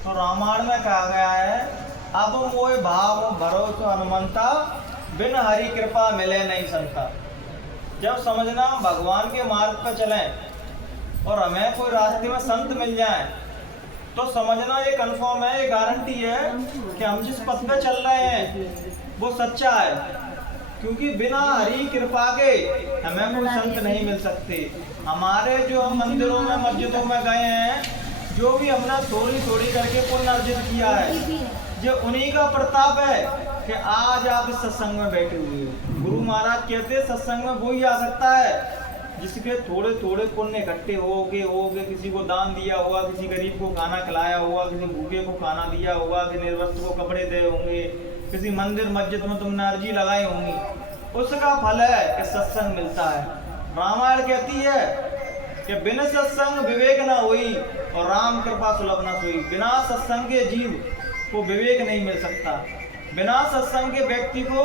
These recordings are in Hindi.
तो रामायण में कहा गया है, अब मोए भाव भरोसो हनुमंता, बिन हरि कृपा मिले नहीं संता। जब समझना भगवान के मार्ग पर चलें और हमें कोई रास्ते में संत मिल जाए तो समझना ये कंफर्म है, ये गारंटी है कि हम जिस पथ पे चल रहे हैं वो सच्चा है, क्योंकि बिना हरि कृपा के हमें कोई संत नहीं मिल सकते। हमारे जो हम मंदिरों में मस्जिदों में गए हैं, जो भी हमने थोड़ी थोड़ी करके पुण्य अर्जित किया है, जो उन्हीं का प्रताप है कि आज आप इस सत्संग में बैठे हुए हो। गुरु महाराज कहते हैं सत्संग में वही आ सकता है जिसके थोड़े थोड़े पुण्य इकट्ठे होगे, किसी को दान दिया होगा, किसी गरीब को खाना खिलाया होगा, किसी भूखे को खाना दिया होगा, किसी निर्वस्त्र को कपड़े दे होंगे, किसी मंदिर मस्जिद में तुमने अर्जी लगाई होंगी, उसका फल है कि सत्संग मिलता है। रामायण कहती है कि बिना सत्संग विवेक न होई और राम कृपा सुलभ न सोई। बिना सत्संग के जीव को विवेक नहीं मिल सकता, बिना सत्संग के व्यक्ति को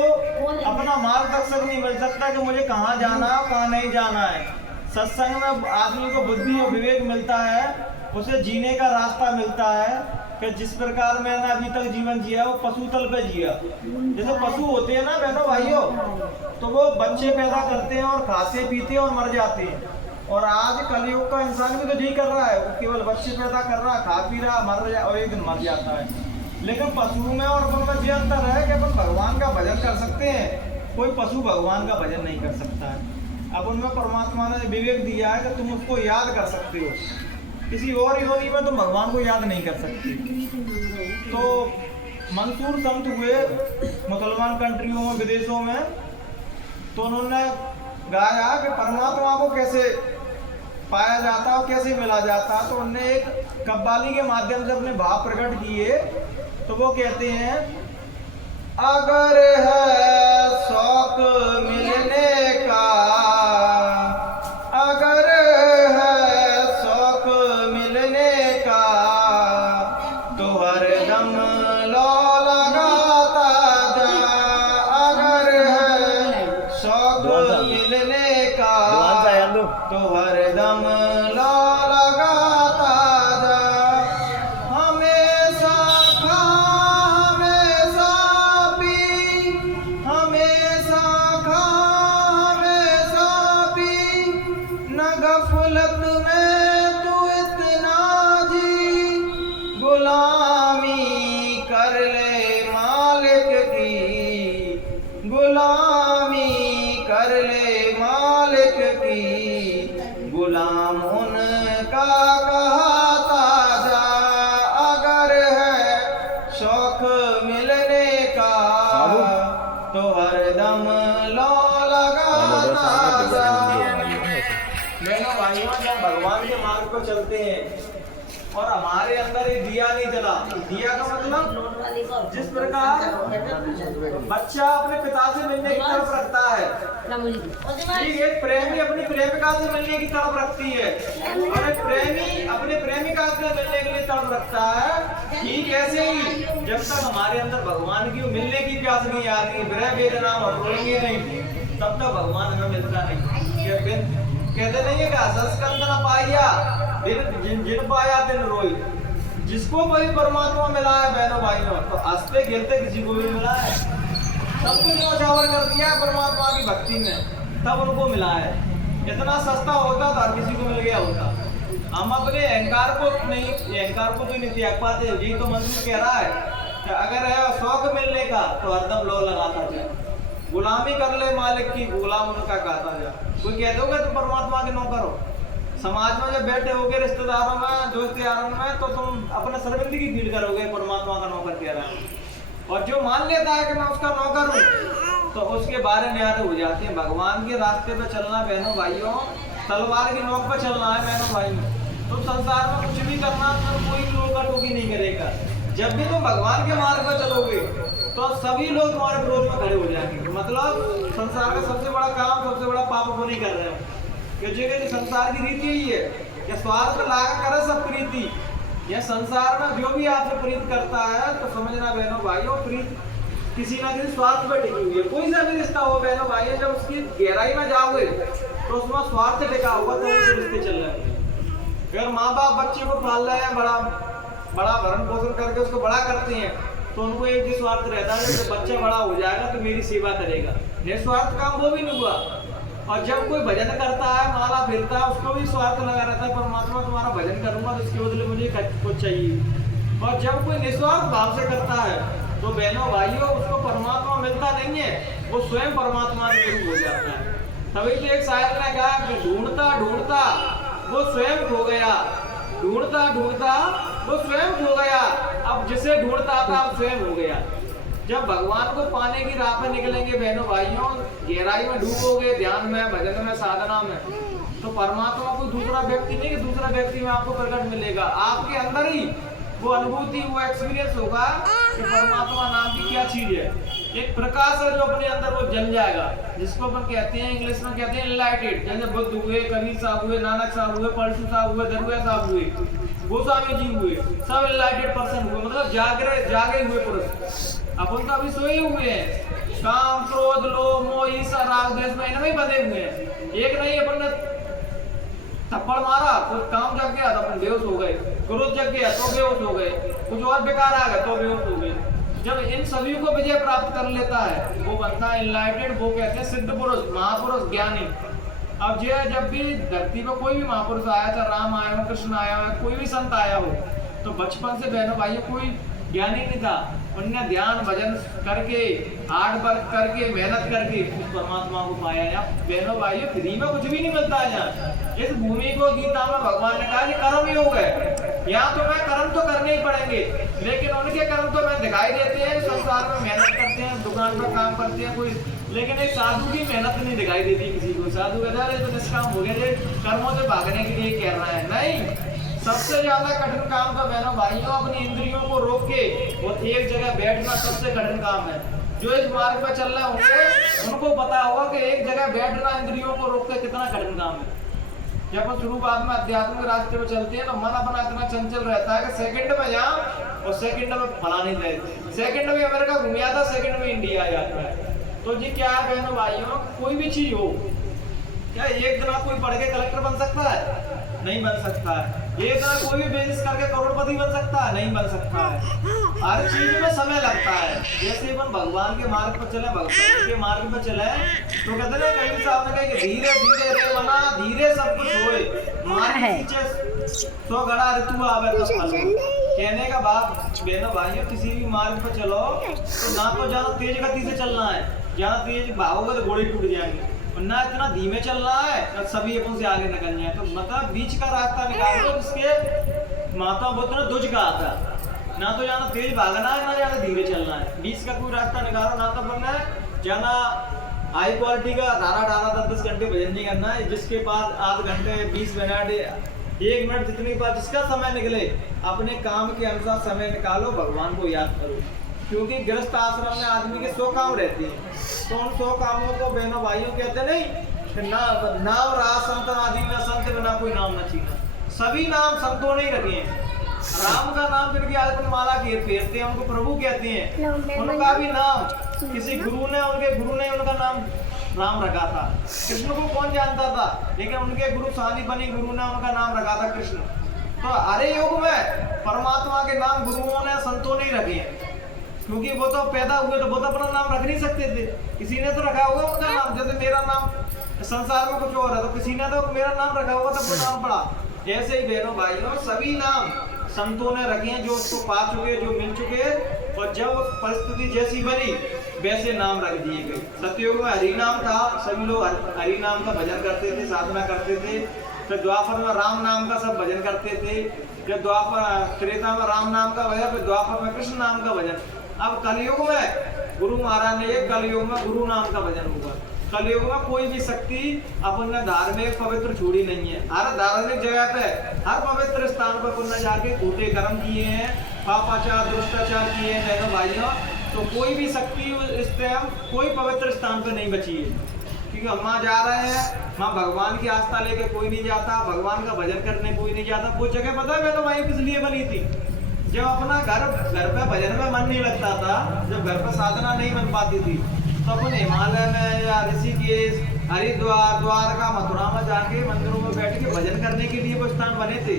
अपना मार्गदर्शक नहीं मिल सकता कि मुझे कहाँ जाना है और कहाँ नहीं जाना है। सत्संग में आदमी को बुद्धि और विवेक मिलता है, उसे जीने का रास्ता मिलता है कि जिस प्रकार मैंने अभी तक जीवन जिया वो पशु तल पे जिया। जैसे पशु होते हैं ना बहनों भाइयों, तो वो बच्चे पैदा करते हैं और खाते पीते हैं और मर जाते हैं। और आज कलयुग का इंसान भी तो यही कर रहा है, वो केवल बच्चे पैदा कर रहा है, खा पी रहा, मर जाए और एक दिन मर जाता है। लेकिन पशु में और अपन में ये अंतर है कि अपन भगवान का भजन कर सकते हैं, कोई पशु भगवान का भजन नहीं कर सकता है। अब उनमें परमात्मा ने विवेक दिया है कि तुम उसको याद कर सकते हो, किसी और योनि में तुम भगवान को याद नहीं कर सकते। तो मंसूर संत हुए मुसलमान कंट्रियों में, विदेशों में, तो उन्होंने गाया कि परमात्मा को कैसे पाया जाता और कैसे मिला जाता। तो उन्होंने एक कव्वाली के माध्यम से अपने भाव प्रकट किए। तो वो कहते हैं, अगर है शौक मिलने का, अगर है शौक मिलने का, तो हरदम लो लगाता जा। अगर है शौक मिलने का, तो हरदम लो लगाता जा। हमेशा खा, हमेशा पी, हमेशा खा, हमेशा पी, न गफलत में तू इतना जी। गुलामी कर ले मालिक की, गुलामी कर ले मालिक की, गुलाम उनका कहता जा। अगर है शौक मिलने का, तो हरदम लो लगाता जा। बहनों भाइयों, जब भगवान के मार्ग पर चलते हैं और हमारे अंदर एक दिया नहीं जला, दिया का मतलब जिस प्रकार बच्चा अपने पिता से मिलने की तरफ रखता है, ठीक एक प्रेमी अपनी प्रेमिका से मिलने की तरफ रखती है, और एक प्रेमी अपने प्रेमिका से मिलने के लिए तरफ रखता है। ठीक ऐसे ही जब तक हमारे अंदर भगवान की मिलने की प्यास नहीं आती, विरह वेदना हम रोएंगे नहीं, तब तक भगवान हमें मिलता नहीं। कहते नहीं है कि असस्कंद न पाया जिन पाया दिन रोई। जिसको कोई परमात्मा मिला है बहनों भाइयों, तो हंसते खेलते किसी को भी मिला है, सब कुछ न्यौछावर कर दिया है परमात्मा की भक्ति में, तब उनको मिला है। इतना सस्ता होता तो हर किसी को मिल गया होता। हम अपने अहंकार को नहीं, अहंकार को तो नहीं त्याग पाते। यही तो मंसूर कह रहा है कि अगर है शौक मिलने का, तो हरदम लो लगाता जाए। गुलामी कर ले मालिक की, गुलाम उनका कहता जा। कोई कह दोगे तुम परमात्मा के नौकर हो, समाज में जब बैठे होगे रिश्तेदारों में, दोस्त यारों में, तो तुम अपने सरबंदी की फील करोगे परमात्मा का नौकर कह रहा है। और जो मान लेता है कि मैं उसका नौकर हूँ, तो उसके बारे न्यारे हो जाते हैं। भगवान के रास्ते पे चलना बहनों भाइयों, तलवार की नोक पे चलना है बहनों भाइयों। तुम संसार में कुछ भी करना, तुम कोई भी रोका टोकी नहीं करेगा। जब भी तुम भगवान के मार्ग पर चलोगे तो सभी लोग तुम्हारे विरोध में खड़े हो जाएंगे। मतलब संसार का सबसे बड़ा काम, सबसे बड़ा पाप वो नहीं कर रहे हो, क्योंकि संसार की रीति यही है कि स्वार्थ लागा करे सब प्रीति। यह संसार में जो भी आपसे प्रीत करता है, तो समझना बहनों भाइयों, प्रीत किसी ना किसी स्वार्थ पर टिकी हुई है। कोई सा भी रिश्ता हो बहनों भाइयों, जब उसकी गहराई में जाओगे तो उसमें स्वार्थ टिका हुआ, तो रिश्ते चल रहे हैं। अगर माँ बाप बच्चे को पाल रहे हैं बड़ा, बड़ा भरण पोषण करके उसको बड़ा करते हैं, तो उनको एक ही स्वार्थ रहता है कि बच्चा बड़ा हो जाएगा तो मेरी सेवा करेगा। निस्वार्थ काम वो भी नहीं हुआ। और जब कोई भजन करता है, माला फिरता है, उसको भी स्वार्थ लगा रहता है, परमात्मा तुम्हारा भजन करूंगा तो इसके बदले मुझे कुछ चाहिए। और जब कोई निस्वार्थ भाव से करता है तो बहनों भाइयों उसको परमात्मा मिलता नहीं है, वो स्वयं परमात्मा में रूप हो जाता है। तभी तो एक शायर ने कहा कि ढूंढता ढूंढता वो स्वयं खो गया, ढूंढता ढूंढता वो स्वयं खो गया, अब जिसे ढूंढता था अब स्वयं हो गया। जब भगवान को पाने की राह पर निकलेंगे बहनों भाइयों, गहराई में डूबोगे, ध्यान में, भजन में, साधना में, तो परमात्मा कोई दूसरा व्यक्ति नहीं कि दूसरा व्यक्ति में आपको प्रकट मिलेगा, आपके अंदर ही वो अनुभूति, वो एक्सपीरियंस होगा कि परमात्मा नाम की क्या चीज है। एक प्रकाश है जो अपने अंदर वो जल जाएगा, जिसको अपन कहते हैं इंग्लिश में कहते हैं एनलाइटेड। जैसे बुद्ध हुए, कबीर साहब हुए, नानक साहब हुए, परशु साहब हुए, दरुआ साहब हुए, गोस्वामी जी हुए, सब एनलाइटेड पर्सन हुए, मतलब जागे हुए पुरुष। अपन तो अभी सोए हुए हैं, काम, क्रोध, लोभ, मोह, ईर्ष्या, राग, द्वेष में इनमें ही बंधे हुए हैं। एक नहीं अपन ने थप्पड़ मारा तो काम जग गया तो अपन बेहोश हो गए, क्रोध जग गया तो बेहोश हो गए, कुछ और बेकार आ गया तो बेहोश हो गए। जब इन सभी को विजय प्राप्त कर लेता है वो बनता है एनलाइटेड, वो कहते हैं सिद्ध पुरुष, महापुरुष, ज्ञानी। अब जब भी धरती पर कोई भी महापुरुष आया, चाहे राम आया हो, कृष्ण आया हो, कोई भी संत आया हो, तो बचपन से बहनों भाइयों कोई ज्ञानी नहीं था। उनने ध्यान भजन करके, हार्ड वर्क करके, मेहनत करके उस परमात्मा को पाया है। बहनों भाइयों फ्री में कुछ भी नहीं मिलता है। यहाँ इस भूमि को गीता में भगवान ने कहा कि कर्म योग है, यहाँ तो मैं कर्म तो करने ही पड़ेंगे, लेकिन उनके कर्म तो मैं दिखाई देते हैं, संसार में मेहनत करते हैं, दुकान पर काम करते हैं कोई, लेकिन एक साधु की मेहनत नहीं दिखाई देती किसी को। साधु कहता है तो निष्काम हो गया, कर्मों से भागने के लिए कह रहा है। नहीं, सबसे ज्यादा कठिन काम तो बहनों भाइयों अपनी इंद्रियों को रोक के और एक जगह बैठना सबसे कठिन काम है। जो इस मार्ग पर चल रहे होंगे उनको पता होगा कि एक जगह बैठना इंद्रियों को रोक के कितना कठिन काम है। जब हम शुरुआत में अध्यात्म के रास्ते पर चलते हैं तो मन अपना इतना चंचल रहता है कि सेकंड में जाओ और सेकंड में फला नहीं जाए, सेकंड में अमेरिका घूम जाता, सेकंड में इंडिया आ जाता है। तो जी क्या है बहनों भाइयों, कोई भी चीज हो, क्या एक दिन कोई पढ़ के कलेक्टर बन सकता है? नहीं बन सकता है। एक दिन कोई भी बिजनेस करके करोड़पति बन सकता है? नहीं बन सकता है। हर चीज में समय लगता है। जैसे अपन भगवान के मार्ग पर चले, भगवान के मार्ग पर चले, तो कहते हैं कई साहब ने कहा कि धीरे धीरे रे मना, धीरे सब कुछ होए, मार्ग पीछे तो गड़ा ऋतु आवे तो फल। कहने का बात बहनों भाइयों, किसी भी मार्ग पर चलो तो ना तो ज्यादा तेज गति से चलना है, ज्यादा तेज भागोगे तो घोड़े टूट जाएंगे, ना इतना धीमे चल रहा है सभी अपन से आगे निकल जाए। तो मतलब बीच का रास्ता निकालो, जिसके माता बुद्ध ने दुज कहा था, ना तो ज्यादा तेज भागना है, ना ज्यादा धीरे चलना है, बीच का कोई रास्ता निकालो। ना तो बनना है ज्यादा हाई क्वालिटी का 18-10 घंटे भजन नहीं करना है, जिसके पास आध घंटे 20 मिनट 1 मिनट जितने के पास जिसका समय निकले, अपने काम के अनुसार समय निकालो, भगवान को याद करो। क्योंकि गृहस्थ आश्रम में आदमी के 100 काम रहते हैं, तो उन 100 कामों को बहनों भाइयों कहते नहीं नाम रहा संत आदि में, संत बिना कोई नाम न छीना। सभी नाम संतों ने ही रखे हैं। राम का नाम जिनकी आदमी माला फेरते हैं उनको प्रभु कहते हैं, उनका भी नाम किसी गुरु ने, उनके गुरु ने उनका नाम राम रखा था। कृष्ण को कौन जानता था, लेकिन उनके गुरु सानी बनी गुरु ने उनका नाम रखा था कृष्ण। तो हरे युग में परमात्मा के नाम गुरुओं ने, संतों ने ही रखे हैं, क्योंकि वो तो पैदा हुए तो वो तो अपना नाम रख नहीं सकते थे, किसी ने तो रखा होगा उनका नाम। जैसे मेरा नाम संसार में कुछ और है तो किसी ने तो मेरा नाम रखा होगा तो नाम पड़ा। ऐसे ही बहनों भाइयों सभी नाम संतों ने रखे हैं, जो उसको पा चुके, जो मिल चुके, और जब परिस्थिति जैसी बनी वैसे नाम रख दिए गए। सतयुग में हरि नाम था, सभी लोग हरि नाम का भजन करते थे, साधना करते थे। फिर द्वापर में राम नाम का सब भजन करते थे, फिर द्वापर त्रेता में राम नाम का भजन, फिर द्वापर में कृष्ण नाम का भजन। अब कलयुग में गुरु महाराज ने एक कलयुग में गुरु नाम का भजन होगा। कलयुग में कोई भी शक्ति अपन ने धार्मिक पवित्र छोड़ी नहीं है। हर धार्मिक जगह पे, हर पवित्र स्थान पर अपन ने जाके खोटे कर्म किए हैं, पापाचार दुष्टाचार किए हैं बहनों भाइयों। तो कोई भी शक्ति इस टाइम कोई पवित्र स्थान पे नहीं बची है, क्योंकि हम वहाँ जा रहे हैं, वहाँ भगवान की आस्था लेके कोई नहीं जाता, भगवान का भजन करने कोई नहीं जाता। वो जगह पता है मैं तो वहीं किस लिए बनी थी, जब अपना घर पे भजन में मन नहीं लगता था, जब घर पे साधना नहीं बन पाती थी, तो अपन हिमालय में या ऋषिकेश, हरिद्वार, द्वारका, मथुरा में जाके मंदिरों में बैठ के भजन करने के लिए वो स्थान बने थे।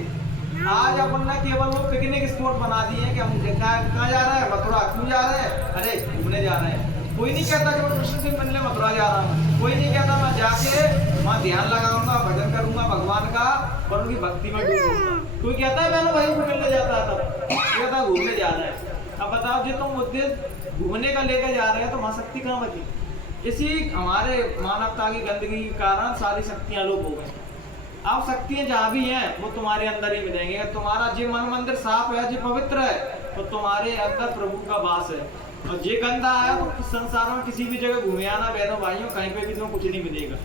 आज अपन ने केवल वो पिकनिक स्पॉट बना दिए हैं कि हम कहाँ जा रहे हैं, मथुरा। क्यों जा रहे हैं? अरे घूमने जा रहे हैं। कोई नहीं कहता कि मैं कृष्ण से मिलने मथुरा जा रहा हूँ। कोई नहीं कहता मैं जाके वहाँ ध्यान लगाऊंगा, भजन करूंगा भगवान का और उनकी भक्ति में डूबूंगा। कोई कहता है मैंने भाई को मिलने जाता था, कहता घूमने जा रहा है। अब बताओ जी, तुम उद्देश्य घूमने का लेकर जा रहे हैं तो वहाँ शक्ति कहाँ बची? इसी हमारे मानवता की गंदगी के कारण सारी शक्तियाँ लोप हो गई। अब शक्तियाँ जहाँ भी हैं वो तुम्हारे अंदर ही मिलेंगे। तुम्हारा जो मन मंदिर साफ है, जो पवित्र है, तो तुम्हारे अंदर प्रभु का वास है। और जे गंदा है तो संसार में किसी भी जगह घूमे आना बहनों भाइयों, कहीं पे भी तुम्हें कुछ नहीं मिलेगा।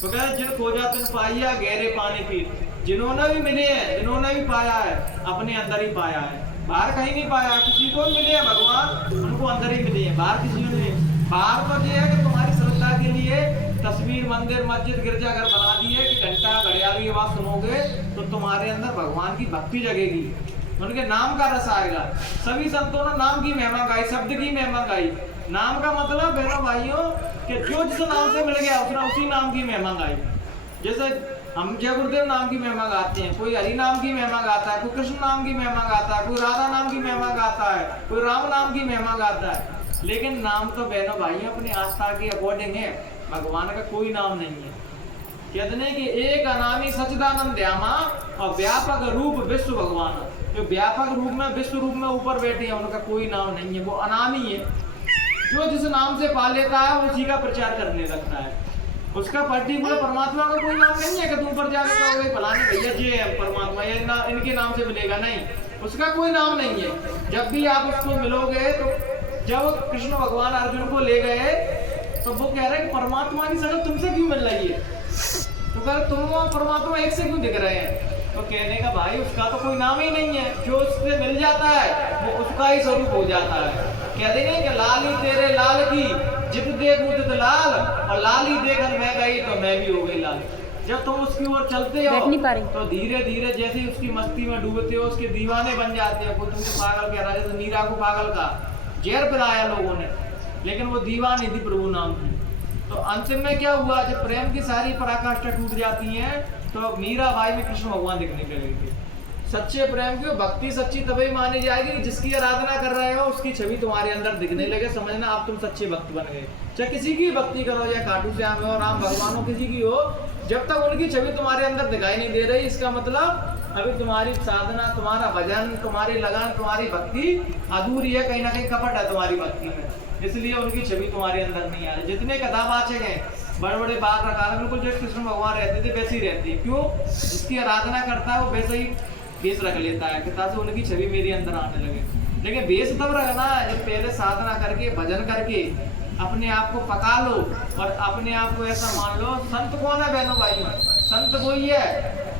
तो कहते जिन खोजा तुम पाइया गहरे पानी पी। जिन्होंने भी मिले हैं, जिन्होंने भी पाया है, अपने अंदर ही पाया है, बाहर कहीं नहीं पाया। किसी को मिले हैं भगवान, उनको अंदर ही मिले हैं, बाहर किसी को नहीं। बाहर तो ये है कि तुम्हारी श्रद्धा के लिए तस्वीर, मंदिर, मस्जिद, गिरजाघर बना दिए कि घंटा घड़ियाल की आवाज सुनोगे तो तुम्हारे अंदर भगवान की भक्ति जगेगी, उनके नाम का रस आएगा। सभी संतों ने नाम की महिमा गाई, शब्द की महिमा गाई। नाम का मतलब बहनों भाइयों कि जो जिस नाम से मिल गया उसने उसी नाम की महिमा गाई। जैसे हम जय गुरुदेव नाम की महिमा गाते हैं, कोई हरि नाम की महिमा गाता है, कोई कृष्ण नाम की महिमा गाता है, कोई राधा नाम की महिमा गाता है, कोई राम नाम की महिमा गाता है। लेकिन नाम तो बहनों भाइयों अपनी आस्था के अकॉर्डिंग है, भगवान का कोई नाम नहीं है। कहते हैं कि एक अनामी सच्चिदानंद ध्यामा और व्यापक रूप विश्व भगवान। जो व्यापक रूप में, विश्व रूप में ऊपर बैठे हैं, उनका कोई नाम नहीं है, वो अनामी है। जो जिस नाम से पा लेता है उसी का प्रचार करने लगता है। उसका पर्टिकुलर परमात्मा का कोई नाम नहीं है कि तुम ऊपर जाकर कहोगे फलाने भैया जी है परमात्मा, ये इनके नाम से मिलेगा, नहीं, उसका कोई नाम नहीं है। जब भी आप उसको मिलोगे तो जब कृष्ण भगवान अर्जुन को ले गए तो वो कह रहे हैं कि परमात्मा की शक्ल तुमसे क्यों मिल रही है? तो कह रहे तुम और परमात्मा एक से क्यों दिख रहे हैं? तो कहने का भाई उसका तो कोई नाम ही नहीं है, जो उससे मिल जाता है वो उसका ही स्वरूप हो जाता है। कहते हैं कि लाली तेरे लाल की जित देख मुझे तो लाल, और लाली देखकर मैं गई तो मैं भी हो गई लाल। जब तुम उसकी ओर चलते हो तो धीरे धीरे जैसे उसकी मस्ती में डूबते हो उसके दीवाने बन जाते हैं। कोई तुमको पागल कह रहा है, जैसे मीरा को पागल का जहर पिलाया लोगों ने, लेकिन वो दीवानी थी प्रभु नाम की। तो अंतिम में क्या हुआ, जब प्रेम की सारी पराकाष्ठा टूट जाती है तो मीरा बाई में कृष्ण भगवान दिखने लगेंगे। सच्चे प्रेम की भक्ति सच्ची तभी मानी जाएगी जिसकी आराधना कर रहे हो उसकी छवि तुम्हारे अंदर दिखने लगे, समझना आप तुम सच्चे भक्त बन गए। चाहे किसी की भक्ति करो, या खाटू श्याम हो, राम भगवान हो, किसी की हो, जब तक उनकी छवि तुम्हारे अंदर दिखाई नहीं दे रही, इसका मतलब अभी तुम्हारी साधना, तुम्हारा भजन, तुम्हारी लगन, तुम्हारी भक्ति अधूरी है, कहीं ना कहीं कपट है तुम्हारी भक्ति में, इसलिए उनकी छवि तुम्हारे अंदर नहीं आ रही। जितने कथावाचक हैं, बड़े बड़े बाल रखा बिल्कुल जैसे कृष्ण भगवान रहते थे वैसे ही रहती है। क्यों? जिसकी आराधना करता है वो वैसे ही भेष रख लेता है कि ताकि उनकी छवि मेरे अंदर आने लगे। लेकिन भेष तब रखना जब पहले साधना करके, भजन करके अपने आप को पका लो और अपने आप को ऐसा मान लो। संत कौन है बहनों भाइयों? संत वही है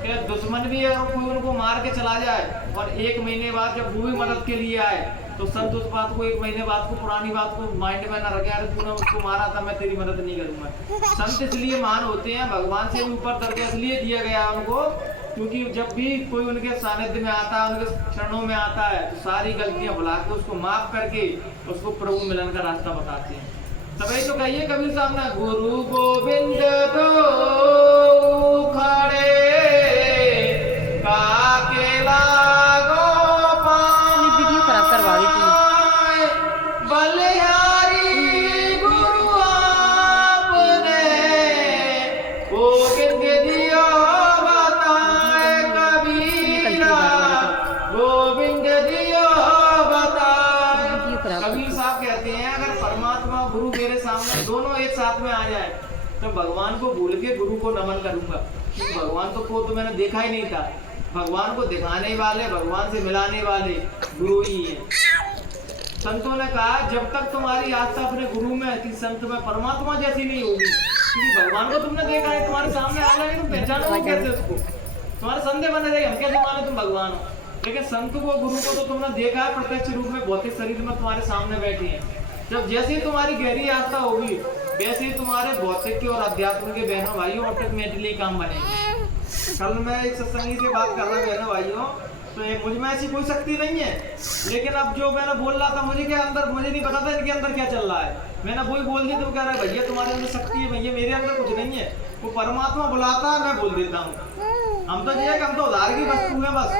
कि दुश्मन भी है और कोई उनको मार के चला जाए और 1 महीने बाद जब वो भी मदद के लिए आए तो संत उस बात को 1 महीने बाद को, पुरानी बात को माइंड में न रखे, अरे तूने उसको मारा था मैं तेरी मदद नहीं करूंगा। संत इसलिए महान होते हैं, भगवान से भी ऊपर दर्जा इसलिए दिया गया उनको क्योंकि जब भी कोई उनके सानिध्य में आता है, उनके चरणों में आता है तो सारी गलतियां भुला के उसको माफ करके उसको प्रभु मिलन का रास्ता बताते हैं। तभी तो कहिए कबीर साहब ने, गुरु गोविंद तो खड़े काके लागो वीडियो खराब करवा दी थी। बलिहारी गुरु आपने गोविंद दिया बताए कबीरा, गोविंद दिया बताए। कबीर साहब कहते हैं अगर परमात्मा गुरु मेरे सामने दोनों एक साथ में आ जाए तो भगवान को भूल के गुरु को नमन करूंगा। भगवान को मैंने देखा ही नहीं था, भगवान को दिखाने वाले, भगवान से मिलाने वाले गुरु ही है। संतों ने कहा जब तक तुम्हारी आस्था अपने गुरु में है, संत में परमात्मा जैसी नहीं होगी, क्योंकि भगवान को तुमने देखा है, तुम्हारे सामने आ जाएगा, तुम पहचानोगे कैसे उसको? तुम्हारे संदेह बने रहेंगे, हम कैसे माने तुम भगवान हो? लेकिन संत को, गुरु को तो तुमने देखा है प्रत्यक्ष रूप में, भौतिक शरीर में तुम्हारे सामने बैठे हैं। जब जैसे ही तुम्हारी गहरी आस्था होगी वैसे ही तुम्हारे भौतिक के और अध्यात्म के बहनों भाइयों ऑटोमेटिकली काम बनेंगे। कल मैं एक सत्संगी से बात कर रहा हूँ बहनों भाइयों, तो मुझ में ऐसी कोई शक्ति नहीं है, लेकिन अब जो मैंने बोल रहा था मुझे क्या अंदर, मुझे नहीं पता था इनके अंदर क्या चल रहा है। मैंने वही बोल दी तो कह रहा है भैया तुम्हारे अंदर शक्ति है, भैया मेरे अंदर कुछ नहीं है। वो परमात्मा बुलाता है, मैं बोल देता हूँ। हम तो ये कि हम तो उधार की वस्तु है बस,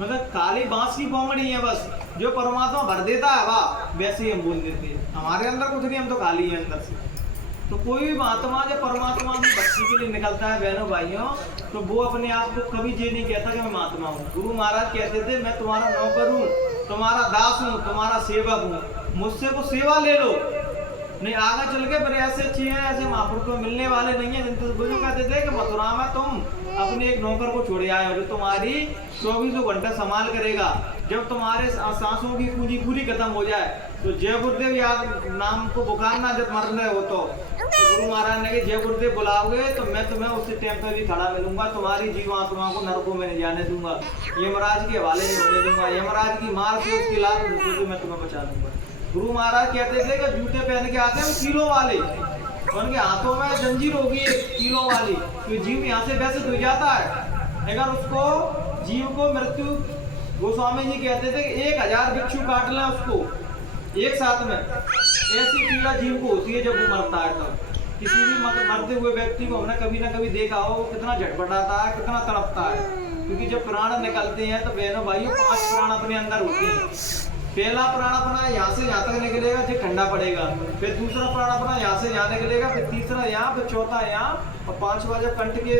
मतलब खाली बांस की पोंगड़ी है बस, जो परमात्मा भर देता है वाह वैसे ही हम बोल देते हैं, हमारे अंदर कुछ नहीं, हम तो खाली है अंदर से। तो कोई भी महात्मा जब परमात्मा की भक्ति के लिए निकलता है बहनों भाइयों, तो वो अपने आप को कभी ये नहीं कहता कि मैं महात्मा हूँ। गुरु महाराज कहते थे मैं तुम्हारा नौकर हूँ, तुम्हारा दास हूँ, तुम्हारा सेवक हूँ, मुझसे को सेवा ले लो, नहीं आगे चल के बड़े ऐसे अच्छे हैं, ऐसे महापुरुष को मिलने वाले नहीं है। जिनको बुजुर्ग कहते थे कि मथुरा में तुम अपने एक नौकर को छोड़े आए हो जो तुम्हारी 24 घंटा संभाल करेगा, जब तुम्हारे सांसों की पूंजी पूरी खत्म हो जाए तो जय गुरुदेव याद नाम को पुकारना जब मर रहे हो। तो गुरु महाराज ने जय गुरुदेव बुलाओगे तो मैं तुम्हें उसी टाइम पर भी खड़ा मिलूंगा, तुम्हारी जीवात्मा को नरकों में नहीं जाने दूंगा, यमराज के हवाले नहीं होने दूंगा, यमराज की मार से उसकी लात से मैं तुम्हें बचा दूंगा। गुरु महाराज कहते थे कि जूते पहन के आते हैं किलो वाले, उनके हाथों में जंजीर होगी 1 किलो वाली, तो जीव यहाँ से वैसे धुल जाता है। अगर उसको जीव को मृत्यु, गोस्वामी जी कहते थे कि 1000 बिच्छू काट लें उसको एक साथ में, ऐसी पीड़ा जीव को होती है जब वो मरता है। तब किसी भी मरते हुए व्यक्ति को हमने कभी ना कभी देखा हो, वो कितना झटपटाता है, कितना तड़पता है, क्योंकि जब प्राण निकलते हैं तो बहनों भाइयों 5 प्राण अपने अंदर होते हैं। पहला प्राण अपना यहाँ से यहाँ तक निकलेगा जो ठंडा पड़ेगा, फिर दूसरा प्राण अपना यहाँ से यहाँ निकलेगा, फिर तीसरा यहाँ, फिर चौथा यहाँ, और 5वां जब कंठ के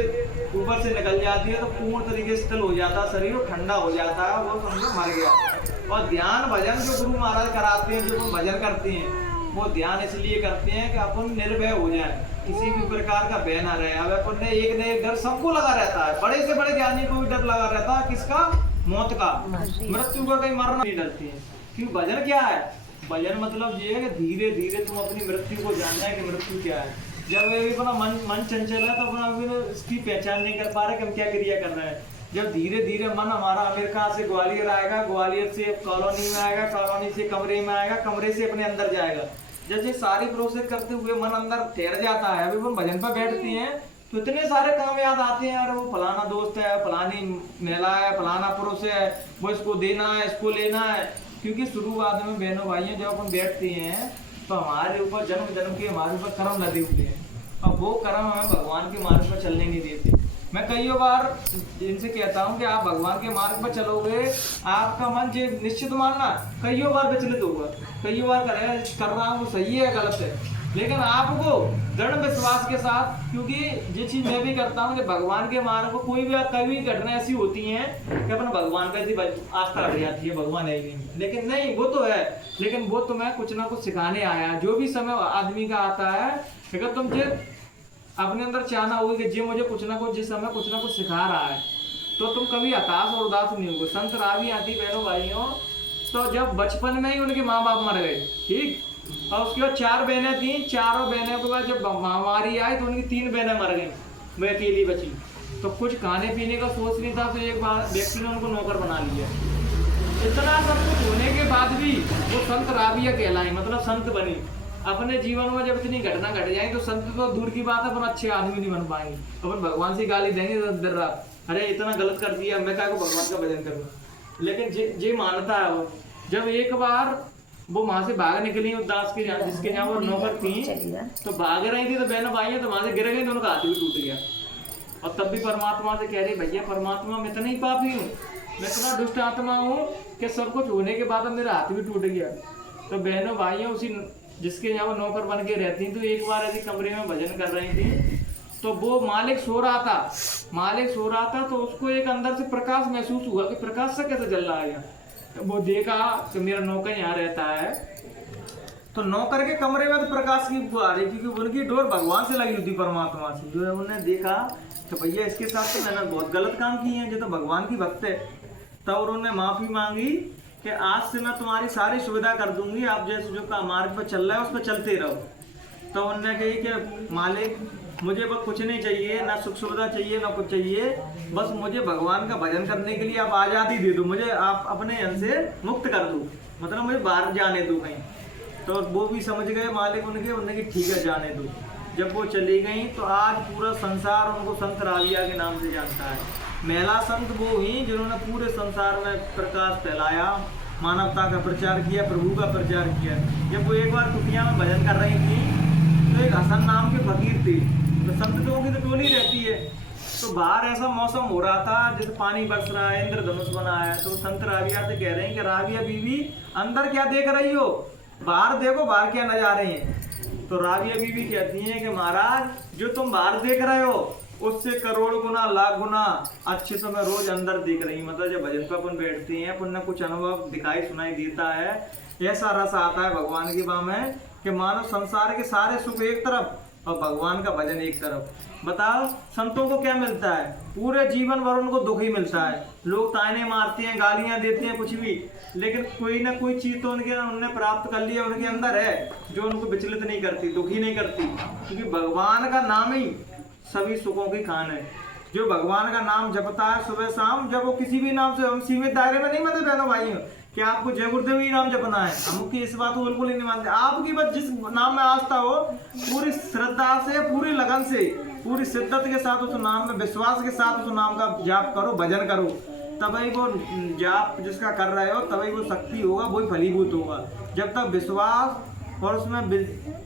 ऊपर से निकल जाती है तो पूर्ण तरीके से शीतल हो जाता है शरीर, ठंडा हो जाता है, वो समझो मर गया। और ध्यान भजन जो गुरु महाराज कराते हैं, जो हम भजन करते हैं, वो ध्यान इसलिए करते हैं कि अपन निर्भय हो जाए, किसी भी प्रकार का भय ना रहे। अब अपन ने एक न एक डर सबको लगा रहता है, बड़े से बड़े ज्ञानी को भी डर लगा रहता है, किसका? मौत का, मृत्यु का, कहीं मरना नहीं डरती है। क्यों? भजन क्या है? भजन मतलब ये है कि धीरे धीरे तुम अपनी मृत्यु को जानना है कि मृत्यु क्या है। जब ये अपना मन चंचल है तो अपना अभी इसकी पहचान नहीं कर पा रहे कि हम क्या क्रिया कर रहे हैं। जब धीरे धीरे मन हमारा अमेरिका से ग्वालियर आएगा, ग्वालियर से कॉलोनी में आएगा, कॉलोनी से कमरे में आएगा, कमरे से अपने अंदर जाएगा, जब ये सारी प्रोसेस करते हुए मन अंदर ठहर जाता है, अभी हम भजन पर बैठते हैं तो इतने सारे काम याद आते हैं, यार वो फलाना दोस्त है, फलानी महिला है, फलाना पुरुष है, वो इसको देना है, इसको लेना है। क्योंकि शुरुआत में बहनों भाइयों जब अपन बैठते हैं तो हमारे ऊपर जन्म जन्म के हमारे ऊपर कर्म लदे हुए हैं, अब वो कर्म हमें भगवान के मार्ग पर चलने नहीं देते। मैं कई बार इनसे कहता हूँ कि आप भगवान के मार्ग पर चलोगे, आपका मन जो निश्चित मानना कई बार विचलित होगा, कई बार कर रहा हूँ सही है गलत है, लेकिन आपको दृढ़ विश्वास के साथ, क्योंकि ये चीज मैं भी करता हूँ कि भगवान के मार्ग को कोई भी कभी घटना ऐसी होती है कि अपन भगवान का आस्था रह जाती है, भगवान है ही नहीं, लेकिन नहीं वो तो है, लेकिन वो तुम्हें कुछ ना कुछ सिखाने आया। जो भी समय आदमी का आता है, अगर तुम जो अपने अंदर चाहना होगी कि जी मुझे कुछ ना कुछ जिस समय कुछ ना कुछ सिखा रहा है, तो तुम कभी हताश और उदास नहीं होगे। संत रावी आती बहनों भाइयों, तो जब बचपन में ही उनके माँ बाप मर गए, ठीक, और उसके बाद 4 बहनें थी, चारों बहनों के बाद जब महामारी आई तो उनकी 3 बहनें मर गई, मैं अकेली बची। तो कुछ खाने पीने का सोच नहीं था, तो एक बार व्यक्ति ने उनको नौकर बना लिया। इतना सब कुछ होने के बाद भी वो संत राविया कहलाई, मतलब संत बनी। अपने जीवन में जब इतनी घटना घट जाए तो संत तो दूर की बात है, अपन अच्छे आदमी नहीं बन पाएंगे। अपन भगवान से गाली देंगे देर रात, अरे इतना गलत कर दिया, मैं क्या को भगवान का भजन करूँ। लेकिन जे मानता है वो, जब एक बार वो वहां से भाग निकली उदास के जहाँ, जिसके जहाँ वो नौकर थी, तो भाग रही थी तो बहनों भाई तो वहां से गिर गई, तो उनका हाथ भी टूट गया। और तब भी परमात्मा से कह रही, भैया परमात्मा मैं इतना ही पापी हूँ, मैं इतना दुष्ट आत्मा हूँ कि सब कुछ होने के बाद मेरा हाथ भी टूट गया। तो बहनों भाइयों उसी जिसके यहाँ वो नौकर बन के रहती, तो एक बार ऐसी कमरे में भजन कर रही थी, तो वो मालिक सो रहा था, तो उसको एक अंदर से प्रकाश महसूस हुआ कि प्रकाश से कैसे जल रहा है। तो वो देखा कि मेरा नौकर यहाँ रहता है, तो नौकर के कमरे में तो प्रकाश की आ रही, क्योंकि उनकी डोर भगवान से लगी हुई थी, परमात्मा से। जो है उन्होंने देखा तो भैया इसके साथ तो मैंने बहुत गलत काम किए हैं, जो तो भगवान की भक्त है। तब उन्होंने माफी मांगी कि आज से मैं तुम्हारी सारी सुविधा कर दूंगी, आप जैसे जो का मार्ग पर चल रहा है उस पर चलते रहो। तो उन्होंने कही कि मालिक मुझे बस कुछ नहीं चाहिए, ना सुख सुविधा चाहिए ना कुछ चाहिए, बस मुझे भगवान का भजन करने के लिए आप आज़ादी दे दो, मुझे आप अपने यहाँ से मुक्त कर दो, मतलब मुझे बाहर जाने दो कहीं। तो वो भी समझ गए मालिक उनके कि ठीक है जाने दो। जब वो चली गई तो आज पूरा संसार उनको संत राविया के नाम से जानता है। महिला संत वो हुई जिन्होंने पूरे संसार में प्रकाश फैलाया, मानवता का प्रचार किया, प्रभु का प्रचार किया। जब वो एक बार कुटिया में भजन कर रही थी तो एक हसन नाम के फकीर थे, तो संत लोगों की तो टोली रहती है, तो बाहर ऐसा मौसम हो रहा था जैसे पानी बरस रहा है, इंद्रधनुष बना है। तो संत राबिया से कह रहे हैं कि राबिया बीवी अंदर क्या देख रही हो, बाहर देखो बाहर क्या नजारे हैं। तो राबिया बीवी कहती हैं कि महाराज जो तुम बाहर देख रहे हो उससे करोड़ गुना लाख गुना अच्छे तो मैं रोज अंदर देख रही हूँ। मतलब जब भजन पर अपन बैठते हैं अपन ने कुछ अनुभव दिखाई सुनाई देता है, ऐसा रस आता है भगवान की बात में कि मानो संसार के सारे सुख एक तरफ और भगवान का भजन एक तरफ। बताओ संतों को क्या मिलता है, पूरे जीवन भर उनको दुख ही मिलता है। लोग ताने मारते हैं, गालियां देते हैं, कुछ भी, लेकिन कोई ना कोई चीज तो उन्होंने प्राप्त कर लिया, उनके अंदर है जो उनको विचलित नहीं करती, दुखी नहीं करती। क्योंकि भगवान का नाम ही सभी सुखों की खान है। जो भगवान का नाम जपता है सुबह शाम, जब वो किसी भी नाम से, हम सीमित दायरे में नहीं मानते बहनों भाइयों कि आपको जय गुरुदेव ही नाम जपना है, हम इस बात को बिल्कुल ही नहीं मानते। आपकी बस जिस नाम में आस्था हो, पूरी श्रद्धा से, पूरी लगन से, पूरी शिद्दत के साथ उस नाम में, विश्वास के साथ उस नाम का जाप करो, भजन करो, तभी वो जाप जिसका कर रहे हो तभी वो शक्ति होगा, वही फलीभूत होगा। जब तक विश्वास और उसमें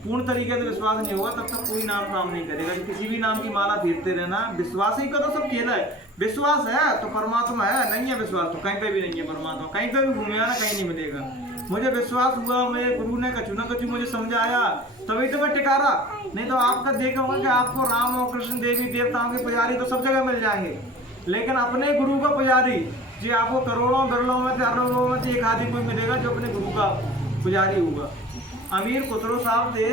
पूर्ण तरीके से विश्वास नहीं होगा तब तक कोई नाम काम नहीं करेगा। तो किसी भी नाम की माला फेरते रहना, विश्वास ही करो, सब खेला है। विश्वास है तो परमात्मा है, नहीं है विश्वास तो कहीं पे भी नहीं है परमात्मा। कहीं पे भी घूमेगा ना, कहीं नहीं मिलेगा। मुझे विश्वास हुआ, मेरे गुरु ने कछु ना कछु मुझे समझाया, तभी तो मैं टिका रहा। नहीं तो आपका देखा होगा कि आपको राम और कृष्ण देवी देवताओं के पुजारी तो सब जगह मिल जाएंगे, लेकिन अपने गुरु का पुजारी जी आपको करोड़ों बिरलों में से, अरबों में से एक आदमी कोई मिलेगा जो अपने गुरु का पुजारी होगा। अमीर खुसरो साहब थे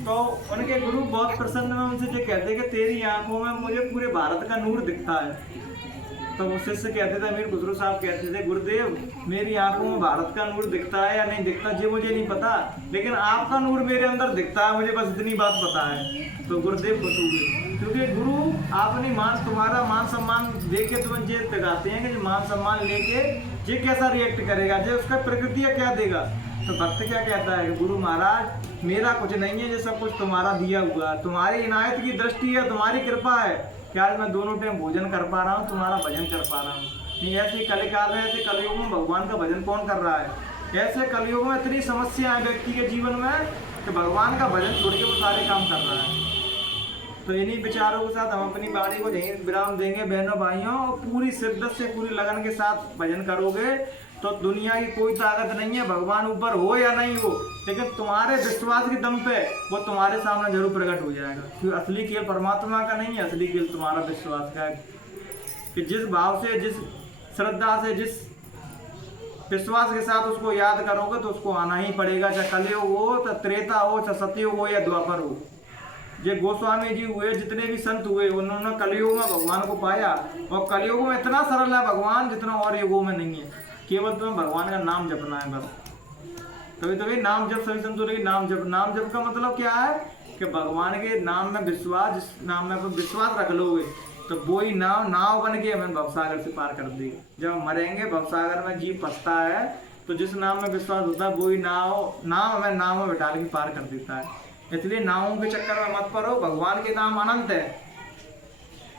तो उनके गुरु बहुत प्रसन्न में उनसे जो कहते कि तेरी आंखों में मुझे पूरे भारत का नूर दिखता है। तो वो शिष्य कहते थे, अमीर खुसरो साहब कहते थे, गुरुदेव मेरी आंखों में भारत का नूर दिखता है या नहीं दिखता जी मुझे नहीं पता, लेकिन आपका नूर मेरे अंदर दिखता है, मुझे बस इतनी बात पता है। तो गुरुदेव खुश हुए, क्योंकि गुरु आपने तुम्हारा मान सम्मान दे के तुम्हें ये दिखाते हैं कि जो मान सम्मान लेके ये कैसा रिएक्ट करेगा, जो उसका प्रकृति क्या देगा। तो भक्त क्या कहता है कि गुरु महाराज मेरा कुछ नहीं है, ये सब कुछ तुम्हारा दिया हुआ, तुम्हारी इनायत की दृष्टि है, तुम्हारी कृपा है कि आज मैं दोनों टाइम भोजन कर पा रहा हूँ, तुम्हारा भजन कर पा रहा हूँ। नहीं ऐसे कलिकाल है, ऐसे कलयुग में भगवान का भजन कौन कर रहा है। ऐसे कलयुग में इतनी समस्या है व्यक्ति के जीवन में कि भगवान का भजन छोड़ के वो सारे काम कर रहा है। तो इन्हीं विचारों के साथ हम अपनी बाणी को यहीं विराम देंगे बहनों भाइयों। पूरी शिद्दत से, पूरी लगन के साथ भजन करोगे तो दुनिया की कोई ताकत नहीं है, भगवान ऊपर हो या नहीं हो, लेकिन तुम्हारे विश्वास के दम पे वो तुम्हारे सामने जरूर प्रकट हो जाएगा। क्योंकि असली खेल परमात्मा का नहीं है, असली खेल तुम्हारा विश्वास का है कि जिस भाव से, जिस श्रद्धा से, जिस विश्वास के साथ उसको याद करोगे तो उसको आना ही पड़ेगा, चाहे कलयुग हो, चाहे त्रेता हो, चाहे सतयुग हो या द्वापर हो। ये गोस्वामी जी हुए, जितने भी संत हुए, उन्होंने कलयुग में भगवान को पाया, और कलयुग में इतना सरल है भगवान जितना और युगों में नहीं है। केवल तुम्हें भगवान का नाम जपना है बस। कभी तो नाम जप, सभी संतों ने नाम जप। नाम जप का मतलब क्या है कि भगवान के नाम में विश्वास, जिस नाम में अपन विश्वास रख लोगे तो वही नाव बन के हमें भवसागर से पार कर देगा। जब हम मरेंगे भवसागर में जीव फंसता है तो जिस नाम में विश्वास होता है वही नाम हमें नाव में बिठा के पार कर देता है। इसलिए नावों के चक्कर में मत पड़ो, भगवान के नाम अनंत है।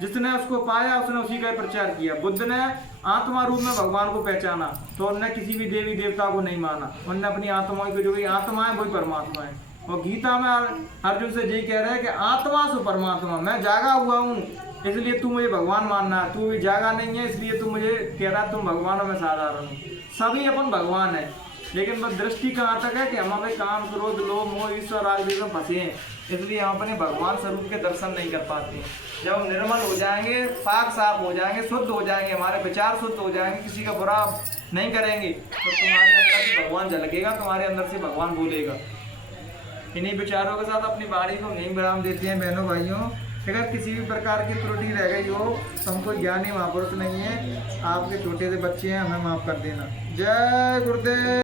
जिसने उसको पाया उसने उसी का प्रचार किया। बुद्ध ने आत्मा रूप में भगवान को पहचाना तो उन्होंने किसी भी देवी देवता को नहीं माना, उन्होंने अपनी आत्मा को, जो भी आत्मा है वही परमात्मा है। और गीता में अर्जुन से यही कह रहा है कि आत्मा सु परमात्मा, मैं जागा हुआ हूँ इसलिए तू मुझे भगवान मानना है, तू भी जागा नहीं है इसलिए तू मुझे कह रहा है तुम भगवानों में साधारण हो। सभी अपन भगवान है, लेकिन बस दृष्टि कहाँ तक है कि हम अपने काम, क्रोध, लोभ, मोह, ईश्वर आदि में फंसे हैं, इसलिए हम अपने भगवान स्वरूप के दर्शन नहीं कर पाते हैं। जब हम निर्मल हो जाएंगे, पाक साफ हो जाएंगे, शुद्ध हो जाएंगे, हमारे विचार शुद्ध हो जाएंगे, किसी का बुरा नहीं करेंगे तो तुम्हारे अंदर से भगवान झलकेगा, तुम्हारे अंदर से भगवान बोलेगा। इन्हीं विचारों के साथ अपनी वाणी को नहीं विराम देते हैं बहनों भाइयों। अगर किसी भी प्रकार की त्रुटि रह गई हो तो हमको ज्ञानी महापुरुष नहीं है, आपके छोटे से बच्चे हैं, हमें माफ़ कर देना। जय गुरुदेव।